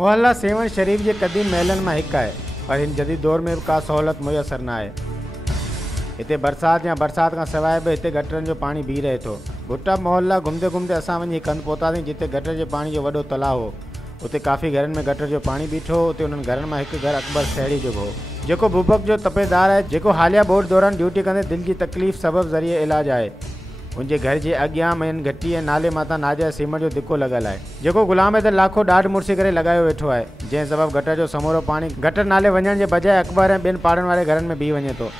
मोहल्ला सेवन शरीफ के कदीम महलन में एक है, पर इन जदीद दौर में का सहूलत मुयसर ना है। इतने बरसात या बरसात का सवाइ भी इतने गटरन जो पानी बीह रहे तो। भुट्टा मोहल्ला घूमते घूमते असां वही हिकु हंधि पहुतासीं जिते गटर के पानी जो वॾो तलाउ हो। उते काफ़ी घरन में गटर जो पानी बीठो। उते उन्हनि घरन में एक घर अकबर सैड़ी जो हो, जेको बुबक जो तपेदार है, जेको हालिया बोर्ड दौरान ड्यूटी कंदे दिल की तकलीफ़ सबब ज़रिए इलाज है। उनके घर के अॻियां मेन घटी ऐं नाले माता नाजा सीमेंट जो दिको लगल है, जेको गुलाम हैदर लाखो ॾाढ मुड़सी करे लगायो वेठो है, जंहिं सबब गटर जो समूरो पानी गटर नाले वञण जे बजाय अकबर ऐं ॿियनि पाड़नि वारे घरनि में बीह वञे थो,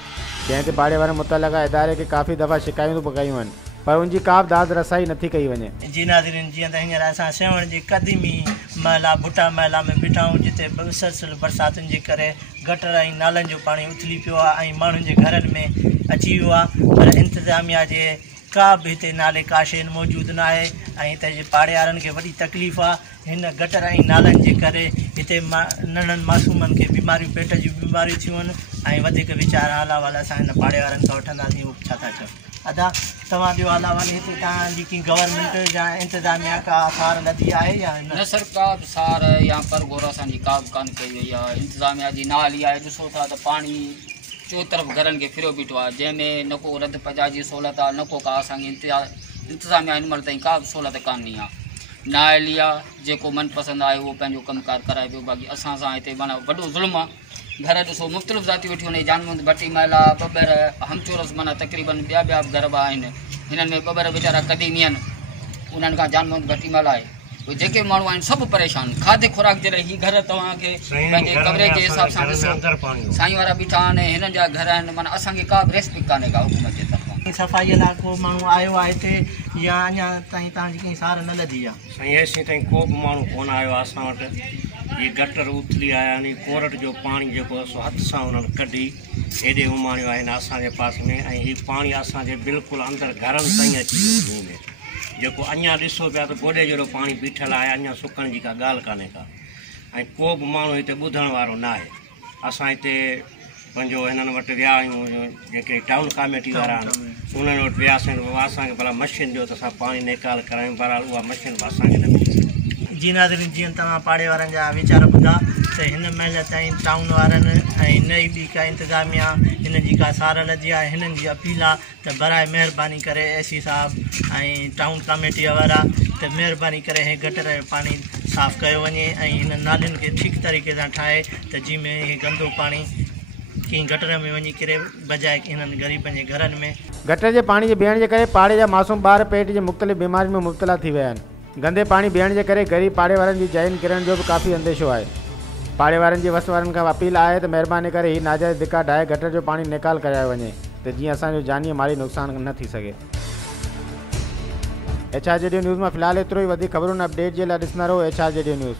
जंहिं ते पाड़े वारे मुतलका इदारे के काफ़ी दफ़ा शिकायतूं बि कयूं आहिनि, पर उनकी का दाद रसाई नथी कई वञे। जी नाज़रीन, जीअं त हींअर असां सेवण जे क़दीमी महला भुट्टा महला में बीठा आहियूं, जिते मुसलसल बरसातुनि जे करे गटर ऐं नालनि जो पाणी उथली पियो आहे ऐं माण्हुनि जे घरनि में अची वियो आहे, पर इंतिज़ामिया जे का भी हिते नाले का शइ मौजूदु न आहे ऐं हिते जे पाड़े वारनि खे वॾी तकलीफ़ आहे। हिन गटर ऐं नालनि जे करे हिते नंढनि मासूमनि खे बीमारियूं, पेट जूं बीमारियूं थियूं आहिनि ऐं वधीक वीचार हाला वाला असां हिन पाड़े वारनि खां वठंदासीं, उहे छा था चवनि। अदा तव्हां ॿियो हाला वाले हिते तव्हांजी की गवर्नमेंट या इंतिज़ामिया का सार लधी आहे या न? सर का बि सार या पर गौर असांजी का बि कान कई वई आहे। इंतिज़ामिया जी नाल ई आहे, ॾिसो था त पाणी चो तरफ़ घरनि खे फिरियो बीठो आहे, जंहिंमें न को रद पजा जी सहूलियत आहे, न को का असांखे इंतिज़ामिया हिन महिल ताईं का बि सहूलियत कान्हे आहे। नाइली आहे जेको मनपसंदि आहे उहो पंहिंजो कमुकारु कराए पियो, बाक़ी असां सां हिते माना वॾो ज़ुल्म आहे। घर ॾिसो मुख़्तलिफ़ ज़ातियूं वेठियूं आहिनि, जानमुंद भट्टी महला ॿ हमचोरस माना तक़रीबन ॿिया ॿिया बि घर आहिनि, हिननि में ॿ वीचारा क़दीमी आहिनि, उन्हनि खां जानमुंद भट्टी महला आहे। उहे जेके माण्हू आहिनि सभु परेशान, खाधे खुराक जे लाइ हीअ घर तव्हांखे पंहिंजे कवरेज जे हिसाब सां ॾिसो, साईं वारा बीठा आहिनि, हिननि जा घर आहिनि, माना असांखे का बि रेस्पेक्ट कान्हे का हुकूमत जे तरफ़ां। सफ़ाईअ लाइ को माण्हू आयो आहे हिते या अञा ताईं तव्हांजी कंहिं सार न लधी आहे? साईं एसी ताईं को बि माण्हू कोन आयो आहे असां वटि। ये गटर उथली आया आहिनि, कोरट जो पाणी जेको हथ सां उन्हनि कढी हेॾे उमाणियो आहे असांजे पास में, ऐं हीउ पाणी असांजे बिल्कुलु अंदरि घरनि ताईं अची वियो में, जेको अञा ॾिसो पिया त गोॾे जहिड़ो पाणी बीठल आहे, अञा सुकण जी का ॻाल्हि कान्हे का, ऐं को बि माण्हू हिते ॿुधण वारो न आहे। असां हिते पंहिंजो हिननि वटि विया आहियूं, जेके टाउन कमेटी वारा आहिनि उन्हनि वटि वियासीं, असांखे भला मशीन ॾियो त असां पाणी निकाल करायूं, बहरहाल उहा मशीन बि असांखे न मिली। जी नाज़रीन, जीअं तव्हां पाड़े वारनि जा वीचार ॿुधा त हिन महिल ताईं टाउन वारनि ऐं नई ॿी का इंतिज़ामिया हिन जी का सार लधी आहे। हिननि जी अपील आहे त बराए महिरबानी करे एसी साहब ऐं टाउन कमेटीअ वारा त महिरबानी करे हे गटर जो पाणी साफ़ कयो वञे ऐं हिन नालियुनि खे ठीकु तरीक़े सां ठाहे त जंहिंमें हे गंदो पाणी कंहिं गटर में वञी किरे, बजाए कि हिननि ग़रीबनि जे घरनि में। गटर के पानी जे बीहण जे करे पाड़े जा मासूम ॿार पेट जे मुख़्तलिफ़ बीमारियुनि में मुब्तला थी विया आहिनि। गंदे पानी बीहण जे करे ग़रीब पाड़े वारनि जी जायुनि किरण जो भी काफ़ी अंदेशो आहे। पाड़े वारनि जी वस वारनि खां अपील आहे त महिरबानी करे ही नाजाइज़ धिका ढाहे गटर जो पानी निकाल करायो वञे त जीअं असांजो जानी माली नुक़सान न थी सघे। HRJD न्यूज़ में फ़िलहाल एतिरो ई। वधीक ख़बरुनि अपडेट जे लाइ ॾिसंदा रहो HRJD न्यूज़।